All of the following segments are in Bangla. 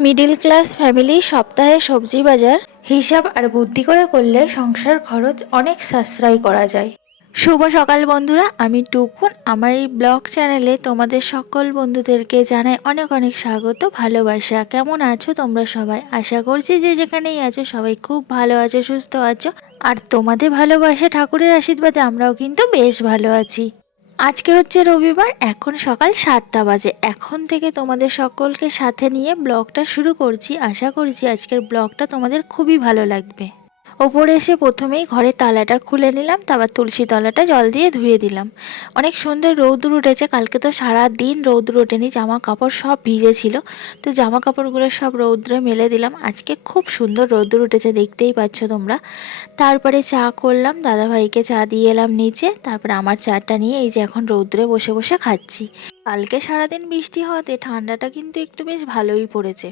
Middle class family সপ্তাহে সবজি বাজার, হিসাব আর বুদ্ধি করে করলে সংসার খরচ অনেক সাশ্রয় করা যায়। শুভ সকাল বন্ধুরা, আমি টুকুন। আমার এই ব্লগ চ্যানেলে তোমাদের সকল বন্ধুদেরকে জানাই অনেক অনেক স্বাগত, ভালোবাসা। কেমন আছো তোমরা সবাই? আশা করছি যে যেখানেই আছো সবাই খুব ভালো আছো, সুস্থ আছো। আর তোমাদের ভালোবাসা ঠাকুরের আশীর্বাদে আমরাও কিন্তু বেশ ভালো আছি। আজকে হচ্ছে রবিবার, এখন সকাল সাতটা বাজে। এখন থেকে তোমাদের সকলকে সাথে নিয়ে ব্লগটা শুরু করছি। আশা করছি আজকের ব্লগটা তোমাদের খুবই ভালো লাগবে। ওপরে এসে প্রথমেই ঘরের তালাটা খুলে নিলাম, তারপর তুলসী তলাটা জল দিয়ে ধুয়ে দিলাম। অনেক সুন্দর রৌদ্র উঠেছে, কালকে তো সারা দিন রৌদ্র ওঠেনি জামা কাপড় সব ভিজে ছিল। তো জামা কাপড়গুলো সব রৌদ্রে মেলে দিলাম, আজকে খুব সুন্দর রৌদ্র উঠেছে, দেখতেই পাচ্ছ তোমরা। তারপরে চা করলাম, দাদাভাইকে চা দিয়ে এলাম নিচে, তারপরে আমার চাটা নিয়ে এই যে এখন রৌদ্রে বসে বসে খাচ্ছি। কালকে সারাদিন বৃষ্টি হওয়াতে ঠান্ডাটা কিন্তু একটু বেশ ভালোই পড়েছে।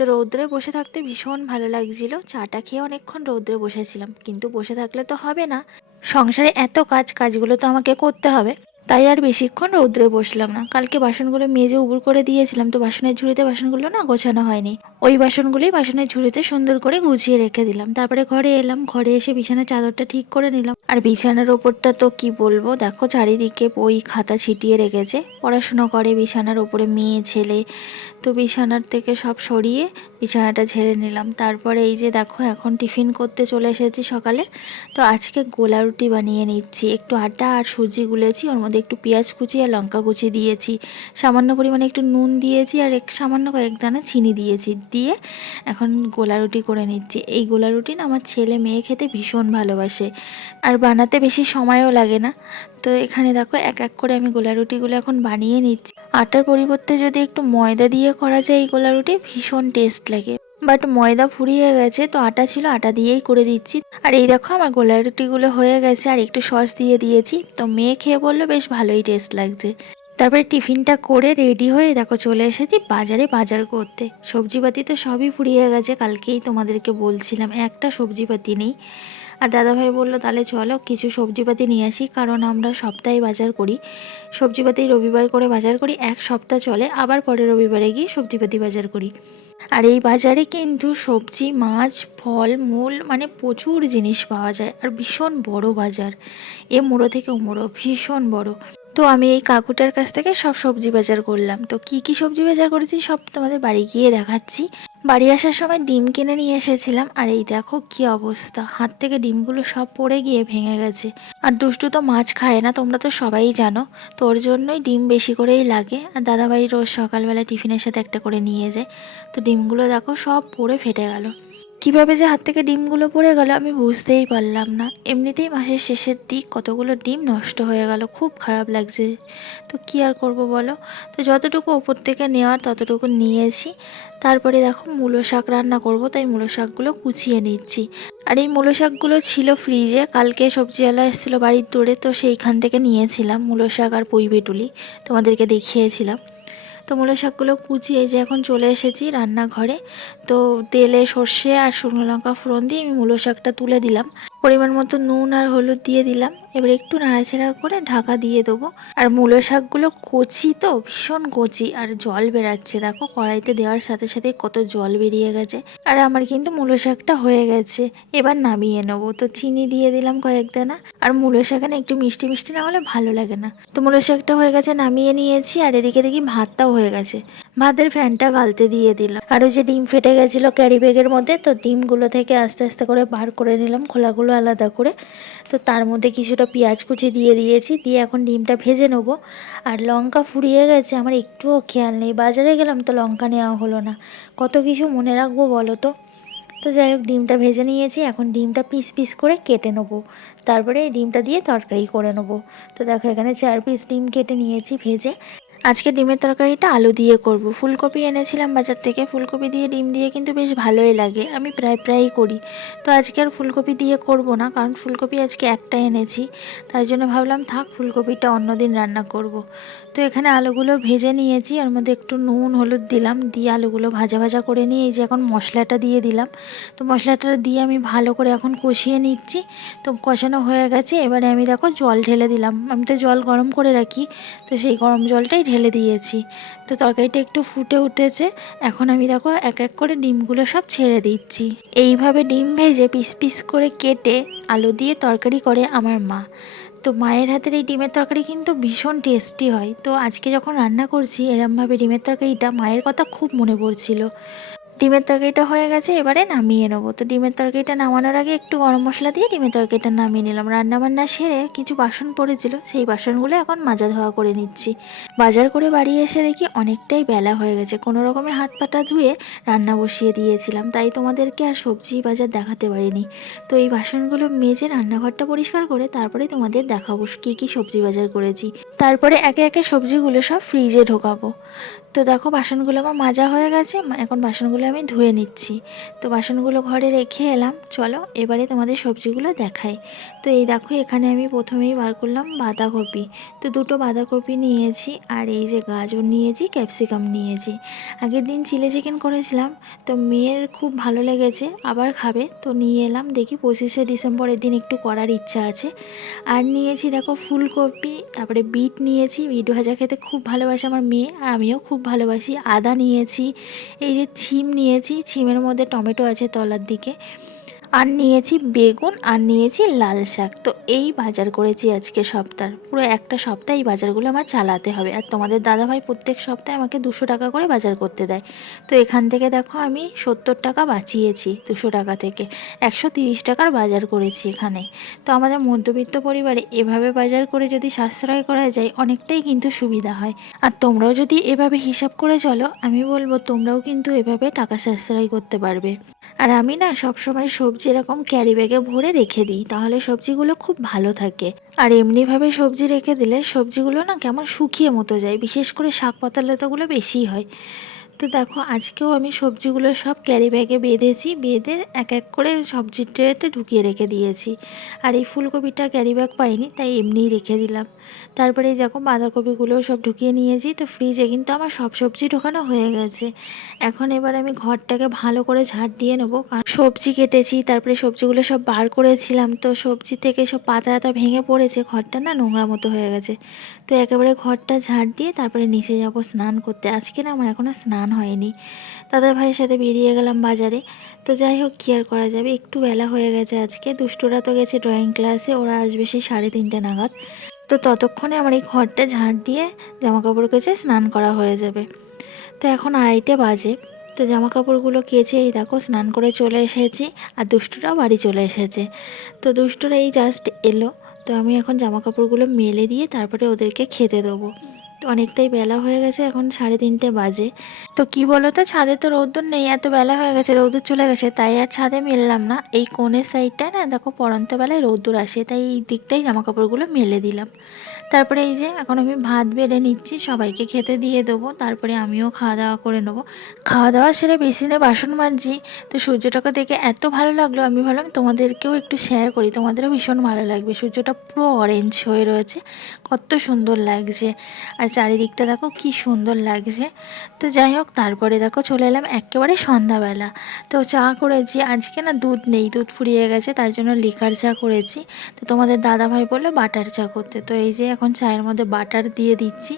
তো রৌদ্রে বসে থাকতে ভীষণ ভালো লাগছিল। চাটা খেয়ে অনেকক্ষণ রৌদ্রে বসেছিলাম। কিন্তু বসে থাকলে তো হবে না। সংসারে এত কাজ, কাজগুলো তো আমাকে করতে হবে। তাই আর বেশিক্ষণ রৌদ্রে বসলাম না। কালকে বাসনগুলো মেজে উবুর করে দিয়েছিলাম, তো বাসনের ঝুড়িতে বাসনগুলো না গোছানো হয়নি। ওই বাসনগুলোই বাসনের ঝুড়িতে সুন্দর করে গুছিয়ে রেখে দিলাম। তারপরে ঘরে এলাম, ঘরে এসে বিছানার চাদরটা ঠিক করে নিলাম। আর বিছানার ওপরটা তো কি বলব, দেখো চারিদিকে বই খাতা ছিটিয়ে রেখেছে। পড়াশুনো করে বিছানার ওপরে মেয়ে, ছেলে, তো বিছানার থেকে সব সরিয়ে বিছানাটা ঝেড়ে নিলাম। তারপরে এই যে দেখো, এখন টিফিন করতে চলে এসেছি সকালে। তো আজকে গোলা রুটি বানিয়ে নিচ্ছি, একটু আটা আর সুজি গুলেছি, ওর একটু পেঁয়াজ কুচি আর লঙ্কা কুচি দিয়েছি। সামান্য পরিমাণে একটু নুন দিয়েছি আর এক সামান্য কয়েক দানা চিনি দিয়েছি। দিয়ে এখন গোলা রুটি করে নিচ্ছি। এই গোলা রুটি না আমার ছেলে মেয়ে খেতে ভীষণ ভালোবাসে আর বানাতে বেশি সময়ও লাগে না। তো এখানে দেখো এক এক করে আমি গোলা রুটিগুলো এখন বানিয়ে নিচ্ছি। আটার পরিবর্তে যদি একটু ময়দা দিয়ে করা যায় এই গোলা রুটি, ভীষণ টেস্ট লাগে। বাট ময়দা ফুরিয়ে গেছে, তো আটা ছিল, আটা দিয়েই করে দিচ্ছি। আর এই দেখো আমার গোলা রুটিগুলো হয়ে গেছে, আর একটু সস দিয়ে দিয়েছি। তো মেয়ে খেয়ে বলল, বেশ ভালোই টেস্ট লাগছে। তারপরে টিফিনটা করে রেডি হয়ে দেখো চলে এসেছি বাজারে বাজার করতে। সবজিপাতি তো সবই ফুরিয়ে গেছে, কালকেই তোমাদেরকে বলছিলাম, একটা সবজিপাতি নেই। আর দাদাভাই বলল, তাহলে চলো, কিছু সবজিপাতি নিয়ে আসি, কারণ আমরা সপ্তাহে বাজার করি। সবজিপাতি রবিবার করে বাজার করি, এক সপ্তাহ চলে, আবার পরে রবিবারে গিয়ে সবজিপাতি বাজার করি। আর এই বাজারে কিন্তু সবজি, মাছ, ফল, মূল মানে প্রচুর জিনিস পাওয়া যায়, আর ভীষণ বড় বাজার। এ মোড়ো থেকে মোড়ো, ভীষণ বড়। তো আমি এই কাকুটার কাছ থেকে সব সবজি বাজার করলাম। তো কি কি সবজি বাজার করেছি, সব তোমাদের বাড়ি গিয়ে দেখাচ্ছি। বাড়ি আসার সময় ডিম কিনে নিয়ে এসেছিলাম, আর এই দেখো কি অবস্থা। হাত থেকে ডিমগুলো সব পড়ে গিয়ে ভেঙে গেছে। আর দুষ্টু তো মাছ খায় না, তোমরা তো সবাই জানো। তোর জন্যই ডিম বেশি করেই লাগে। আর দাদাভাই রোজ সকালবেলা টিফিনের সাথে একটা করে নিয়ে যায়। তো ডিমগুলো দেখো সব পড়ে ফেটে গেল। কীভাবে যে হাত থেকে ডিমগুলো পড়ে গেল আমি বুঝতেই পারলাম না। এমনিতেই মাসের শেষের দিক কতগুলো ডিম নষ্ট হয়ে গেল, খুব খারাপ লাগছে। তো কি আর করব বলো? তো যতটুকু ওপর থেকে নেওয়ার ততটুকু নিয়েছি। তারপরে দেখো মূলো শাক রান্না করব, তাই মূলো শাকগুলো কুচিয়ে নিচ্ছি। আর এই মূলো শাকগুলো ছিল ফ্রিজে, কালকে সবজিওয়ালা এসেছিল বাড়ির দূরে তো সেইখান থেকে নিয়েছিলাম মূলো শাক আর পুঁই বেটুলি। তোমাদেরকে দেখিয়েছিলাম। তো মূলো শাকগুলো কুচিয়ে যে এখন চলে এসেছি রান্নাঘরে। তো তেলে সর্ষে আর শুকনো লঙ্কা ফোড়ন দিয়ে আমি মূলো শাকটা তুলে দিলাম। পরিমাণ মতো নুন আর হলুদ দিয়ে দিলাম। এবার একটু নাড়াচাড়া করে ঢাকা দিয়ে দেবো। আর মূলো শাকগুলো কচি তো, ভীষণ কচি। আর জল বেরাচ্ছে, দেখো কড়াইতে দেওয়ার সাথে সাথে কত জল বেরিয়ে গেছে। আর আমার কিন্তু মূলো শাকটা হয়ে গেছে, এবার নামিয়ে নেব। তো চিনি দিয়ে দিলাম কয়েক দানা। আর মূলো শাকে না একটু মিষ্টি মিষ্টি না হলে ভালো লাগে না। তো মূলো শাকটা হয়ে গেছে, নামিয়ে নিয়েছি। আর এদিকে দেখি ভাতটাও হয়ে গেছে। ভাতের ফ্যানটা গালতে দিয়ে দিলাম। আর ওই যে ডিম ফেটে গেছিল ক্যারি ব্যাগের মধ্যে, তো ডিমগুলো থেকে আস্তে আস্তে করে বার করে নিলাম। খোলাগুলো আলাদা করে। তো তার মধ্যে কিছুটা পেঁয়াজ কুচি দিয়ে দিয়েছি, দিয়ে এখন ডিমটা ভেজে নেব। আর লঙ্কা ফুরিয়ে গেছে, আমার একটুও খেয়াল নেই। বাজারে গেলাম তো লঙ্কা নেওয়া হলো না। কত কিছু মনে রাখব বলো তো? তো যাই হোক, ডিমটা ভেজে নিয়েছি, এখন ডিমটা পিস পিস করে কেটে নেব। তারপরে ডিমটা দিয়ে তরকারি করে নেব। তো দেখো, এখানে চার পিস ডিম কেটে নিয়েছি ভেজে। আজকে ডিমের তরকারিটা আলু দিয়ে করব। ফুলকপি এনেছিলাম বাজার থেকে। ফুলকপি দিয়ে, ডিম দিয়ে কিন্তু বেশ ভালোই লাগে। আমি প্রায় প্রায়ই করি। তো আজকে আর ফুলকপি দিয়ে করব না, কারণ ফুলকপি আজকে একটা এনেছি। তার জন্য ভাবলাম থাক, ফুলকপিটা অন্যদিন রান্না করব। তো এখানে আলুগুলো ভেজে নিয়েছি। ওর মধ্যে একটু নুন, হলুদ দিলাম, দিয়ে আলুগুলো ভাজা ভাজা করে নিয়ে এই যে এখন মশলাটা দিয়ে দিলাম। তো মশলাটা দিয়ে আমি ভালো করে এখন কষিয়ে নিচ্ছি। তো কষানো হয়ে গেছে। এবারে আমি দেখো জল ঢেলে দিলাম। আমি তো জল গরম করে রাখি, তো সেই গরম জলটাই ঢেলে দিয়েছি। তো তরকারিটা একটু ফুটে উঠেছে। এখন আমি দেখো এক এক করে ডিমগুলো সব ছেড়ে দিচ্ছি। এইভাবে ডিম ভেজে পিস পিস করে কেটে আলু দিয়ে তরকারি করে আমার মা। তো মায়ের হাতের এই ডিমের তরকারি কিন্তু ভীষণ টেস্টি হয়। তো আজকে যখন রান্না করছি, এরমভাবে ডিমের তরকারিটা মায়ের কথা খুব মনে পড়ছিল। ডিমের তরকারিটা হয়ে গেছে, এবারে নামিয়ে নেব। তো ডিমের তরকারিটা নামানোর আগে একটু গরম মশলা দিয়ে ডিমের তরকারিটা নামিয়ে নিলাম। রান্নাবান্না সেরে কিছু বাসন পড়েছিল, সেই বাসনগুলো এখন মাজা ধোয়া করে নিচ্ছি। বাজার করে বাড়ি এসে দেখি অনেকটাই বেলা হয়ে গেছে। কোনো রকমে হাত পাটা ধুয়ে রান্না বসিয়ে দিয়েছিলাম, তাই তোমাদেরকে আর সবজি বাজার দেখাতে পারিনি। তো এই বাসনগুলো মেজে রান্নাঘরটা পরিষ্কার করে তারপরে তোমাদের দেখাবো কী কী সবজি বাজার করেছি। তারপরে একে একে সবজিগুলো সব ফ্রিজে ঢোকাবো। তো দেখো বাসনগুলো আমার মাজা হয়ে গেছে, এখন বাসনগুলো আমি ধুয়ে নিচ্ছি। তো বাসনগুলো ঘরে রেখে এলাম। চলো, এবারে তোমাদের সবজিগুলো দেখাই। তো এই দেখো, এখানে আমি প্রথমেই বার করলাম বাঁধাকপি। তো দুটো বাঁধাকপি নিয়েছি আর এই যে গাজর নিয়েছি, ক্যাপসিকাম নিয়েছি। আগের দিন চিলি চিকেন করেছিলাম, তো মেয়ের খুব ভালো লেগেছে, আবার খাবে। তো নিয়ে এলাম, দেখি পঁচিশে ডিসেম্বরের দিন একটু করার ইচ্ছা আছে। আর নিয়েছি দেখো ফুলকপি, তারপরে বিট নিয়েছি। বিট ভাজা খেতে খুব ভালোবাসে আমার মেয়ে, আর আমিও খুব ভালোবাসি। আদা নিয়েছি, এই যে ছিম নিয়েছি ছিমের মধ্যে টমেটো আছে তলার দিকে। আর নিয়েছি বেগুন আর নিয়েছি লাল শাক। তো এই বাজার করেছি আজকে সপ্তাহ। পুরো একটা সপ্তাহ এই বাজারগুলো আমার চালাতে হবে। আর তোমাদের দাদাভাই প্রত্যেক সপ্তাহে আমাকে দুশো টাকা করে বাজার করতে দেয়। তো এখান থেকে দেখো আমি সত্তর টাকা বাঁচিয়েছি দুশো টাকা থেকে। একশো তিরিশ টাকার বাজার করেছি এখানে। তো আমাদের মধ্যবিত্ত পরিবারে এভাবে বাজার করে যদি সাশ্রয় করা যায়, অনেকটাই কিন্তু সুবিধা হয়। আর তোমরাও যদি এভাবে হিসাব করে চলো, আমি বলব তোমরাও কিন্তু এভাবে টাকা সাশ্রয় করতে পারবে। আর আমি না সবসময় সবজি এরকম ক্যারি ব্যাগে ভরে রেখে দিই, তাহলে সবজিগুলো খুব ভালো থাকে। আর এমনিভাবে সবজি রেখে দিলে সবজিগুলো না কেমন শুকিয়ে মতো যায়, বিশেষ করে শাক পাতা লতাগুলো বেশি হয়। তো দেখো, আজকেও আমি সবজিগুলো সব ক্যারি ব্যাগে বেঁধেছি, বেঁধে এক এক করে সবজির ট্রেতে ঢুকিয়ে রেখে দিয়েছি। আর এই ফুলকপিটা ক্যারি ব্যাগ পাইনি, তাই এমনিই রেখে দিলাম। তারপরে দেখো বাঁধাকপিগুলোও সব ঢুকিয়ে নিয়েছি। তো ফ্রিজে কিন্তু আমার সব সবজি ঢোকানো হয়ে গেছে। এখন এবার আমি ঘরটাকে ভালো করে ঝাড় দিয়ে নেব। কারণ সবজি কেটেছি, তারপরে সবজিগুলো সব বার করেছিলাম। তো সবজি থেকে সব পাতা পাতা ভেঙে পড়েছে। ঘরটা না নোংরা মতো হয়ে গেছে। তো একেবারে ঘরটা ঝাড় দিয়ে তারপরে নিচে যাব স্নান করতে। আজকে না আমার এখনও স্নান হয়নি। দাদা ভাইয়ের সাথে বেরিয়ে গেলাম বাজারে। তো যাই হোক, কী আর করা যাবে? একটু বেলা হয়ে গেছে আজকে। দুষ্টুরা তো গেছে ড্রয়িং ক্লাসে ওরা আসবে সেই সাড়ে তিনটে নাগাদ। তো ততক্ষণে আমার এই ঘরটা ঝাঁট দিয়ে জামা কাপড় কেচে স্নান করা হয়ে যাবে। তো এখন আড়াইটে বাজে। তো জামা কাপড়গুলো কেচে এই দেখো স্নান করে চলে এসেছি আর দুষ্টুরাও বাড়ি চলে এসেছে। তো দুষ্টুরা এই জাস্ট এলো। তো আমি এখন জামা কাপড়গুলো মেলে দিয়ে তারপরে ওদেরকে খেতে দেবো। অনেকটাই বেলা হয়ে গেছে, এখন সাড়ে তিনটে বাজে। তো কি বলো তো ছাদে তো রৌদ্র নেই, এত বেলা হয়ে গেছে রৌদ্র চলে গেছে, তাই আর ছাদে মেললাম না। এই কোণের সাইডটায় না, দেখো পড়ন্ত বেলায় রৌদ্র আসে, তাই এই দিকটাই জামা কাপড়গুলো মেলে দিলাম। তারপরে এই যে, এখন আমি ভাত বেড়ে নিচ্ছি, সবাইকে খেতে দিয়ে দেবো, তারপরে আমিও খাওয়া দাওয়া করে নেব। খাওয়া দাওয়া সেরে বেসিনে বাসন মাজছি, তো সূর্যটাকে দেখে এত ভালো লাগল, আমি ভাবলাম তোমাদেরকেও একটু শেয়ার করি, তোমাদেরও ভীষণ ভালো লাগবে। সূর্যটা পুরো অরেঞ্জ হয়ে রয়েছে কত সুন্দর লাগছে। আর চারিদিকটা দেখো কি সুন্দর লাগছে। তো যাই হোক, তারপরে দেখো চলে এলাম একেবারে সন্ধ্যাবেলা। তো চা করেছি। আজকে না দুধ নেই, দুধ ফুরিয়ে গেছে, তার জন্য লিকার চা করেছি। তো তোমাদের দাদা ভাই বলল বাটার চা করতে। তো এই যে এখন চায়ের মধ্যে বাটার দিয়ে দিচ্ছি।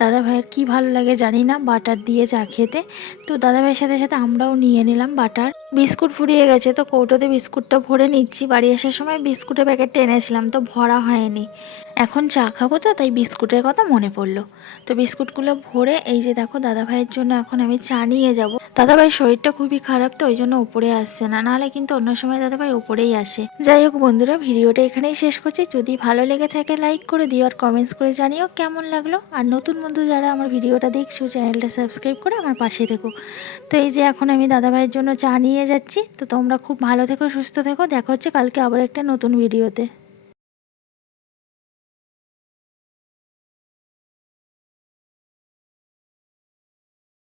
দাদা ভাইয়ের কী ভালো লাগে জানি না, বাটার দিয়ে চা খেতে। তো দাদা ভাইয়ের সাথে সাথে আমরাও নিয়ে নিলাম বাটার। বিস্কুট ফুরিয়ে গেছে, তো কৌটোতে বিস্কুটটা ভরে নিচ্ছি। বাড়ি আসার সময় বিস্কুটের প্যাকেটটা এনেছিলাম, তো ভরা হয়নি। এখন চা খাব তো, তাই বিস্কুটের কথা মনে পড়ল। তো বিস্কুটগুলো ভরে, এই যে দেখো দাদাভাইয়ের জন্য এখন আমি চা নিয়ে যাব। দাদা ভাইয়ের শরীরটা খুবই খারাপ, তো ওই জন্য উপরে আসছে না। নাহলে কিন্তু অন্য সময় দাদাভাই উপরেই আসে। যাই হোক বন্ধুরা, ভিডিওটা এখানেই শেষ করছি। যদি ভালো লেগে থাকে, লাইক করে দিও আর কমেন্টস করে জানিও কেমন লাগল। আর নতুন বন্ধু যারা আমার ভিডিওটা দেখছ, চ্যানেলটা সাবস্ক্রাইব করে আমার পাশে থেকো। তো এই যে এখন আমি দাদাভাইয়ের জন্য চা নিয়ে নিয়ে যাচ্ছি। তো তোমরা খুব ভালো থেকো, সুস্থ থেকো। দেখা হচ্ছে কালকে আবার একটা নতুন ভিডিওতে